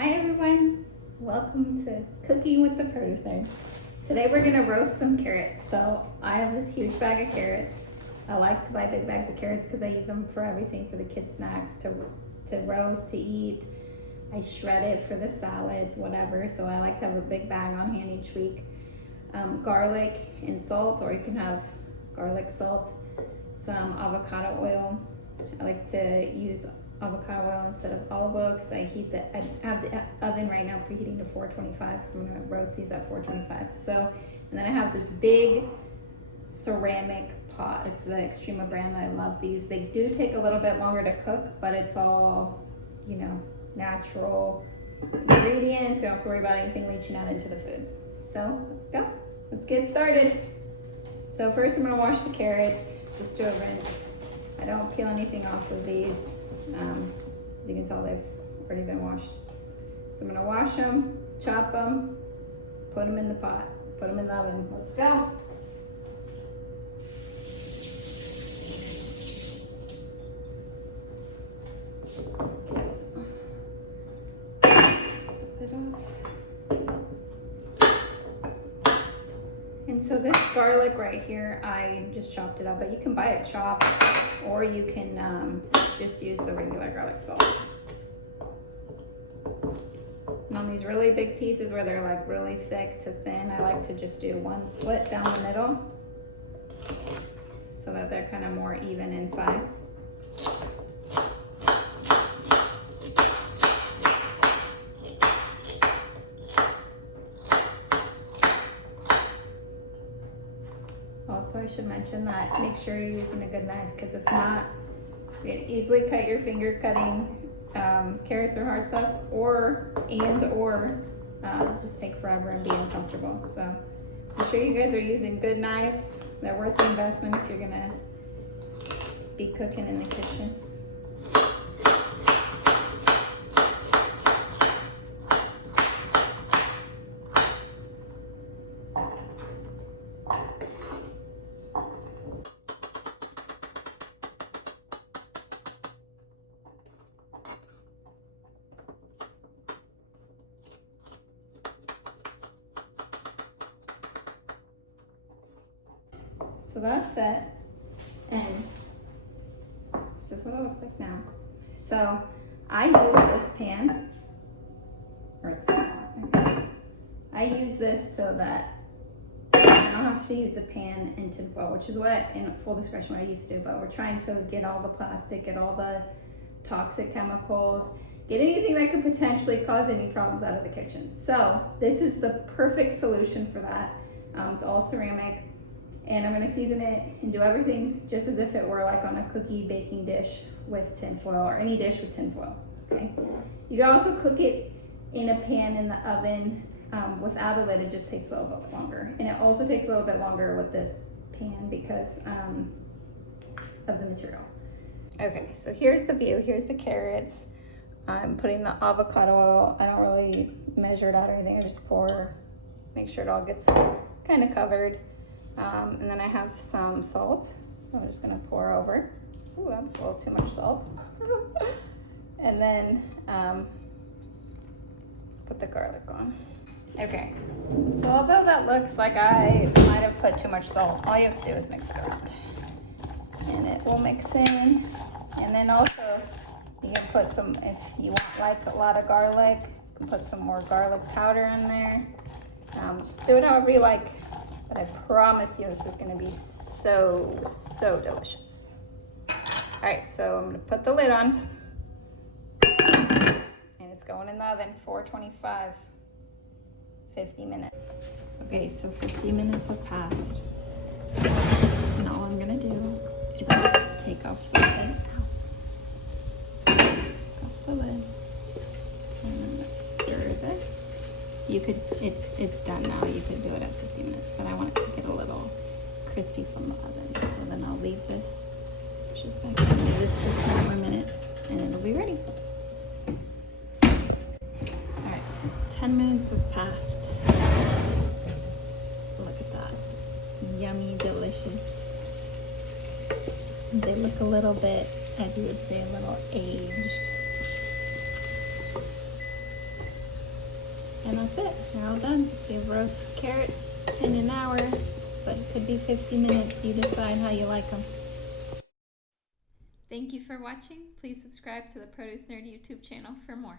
Hi everyone, welcome to Cooking with the Producer. Today we're gonna roast some carrots. So I have this huge bag of carrots. I like to buy big bags of carrots because I use them for everything, for the kids' snacks, to roast, to eat. I shred it for the salads, whatever. So I like to have a big bag on hand each week. Garlic and salt, or you can have garlic, salt, some avocado oil. I like to use avocado oil instead of olive oil because I have the oven right now preheating to 425, so I'm gonna roast these at 425. So, and then I have this big ceramic pot. It's the Extrema brand. I love these. They do take a little bit longer to cook, but it's all, you know, natural ingredients. You don't have to worry about anything leaching out into the food. So let's go. Let's get started. So first I'm gonna wash the carrots. Just do a rinse. I don't peel anything off of these. You can tell they've already been washed. So I'm gonna wash them, chop them, put them in the pot, put them in the oven. Let's go. Okay, and so this garlic right here, I just chopped it up, but you can buy it chopped, or you can just use the regular garlic salt. And on these really big pieces where they're like really thick to thin, I like to just do one slit down the middle so that they're kind of more even in size. Also, I should mention that make sure you're using a good knife, because if not, you can easily cut your finger cutting carrots or hard stuff, or just take forever and be uncomfortable. So make sure you guys are using good knives. They're worth the investment if you're gonna be cooking in the kitchen. So that's it, and this is what it looks like now. So I use this pan, or it's not, I guess. I use this so that I don't have to use a pan and tinfoil, which is what, in full discretion, what I used to do, but we're trying to get all the plastic, get all the toxic chemicals, get anything that could potentially cause any problems out of the kitchen. So this is the perfect solution for that. It's all ceramic. And I'm gonna season it and do everything just as if it were like on a cookie baking dish with tinfoil, or any dish with tinfoil, okay? You can also cook it in a pan in the oven without a lid. It just takes a little bit longer. And it also takes a little bit longer with this pan because of the material. Okay, so here's the view. Here's the carrots. I'm putting the avocado oil. I don't really measure it out or anything. I just pour, make sure it all gets kind of covered. And then I have some salt, so I'm just gonna pour over. Ooh, that's a little too much salt. And then put the garlic on. Okay, so although that looks like I might have put too much salt, all you have to do is mix it around. And it will mix in. And then also, you can put some, if you want like a lot of garlic, you can put some more garlic powder in there. Just do it however you like. But I promise you this is gonna be so delicious. All right, so I'm gonna put the lid on. And it's going in the oven, 425, 50 minutes. Okay, so 50 minutes have passed. And all I'm gonna do is take off the lid. Off the lid. And then let's stir this. You could, it's done now. You could do it at 50 minutes, but I want it to get a little crispy from the oven. So then I'll leave this just back and leave this for 10 more minutes and it'll be ready. All right, 10 minutes have passed. Look at that, yummy, delicious. They look a little bit, as you would say, a little aged. it. They're all done. You roast carrots in an hour, but it could be 50 minutes. You decide how you like them. Thank you for watching. Please subscribe to the Produce Nerd YouTube channel for more.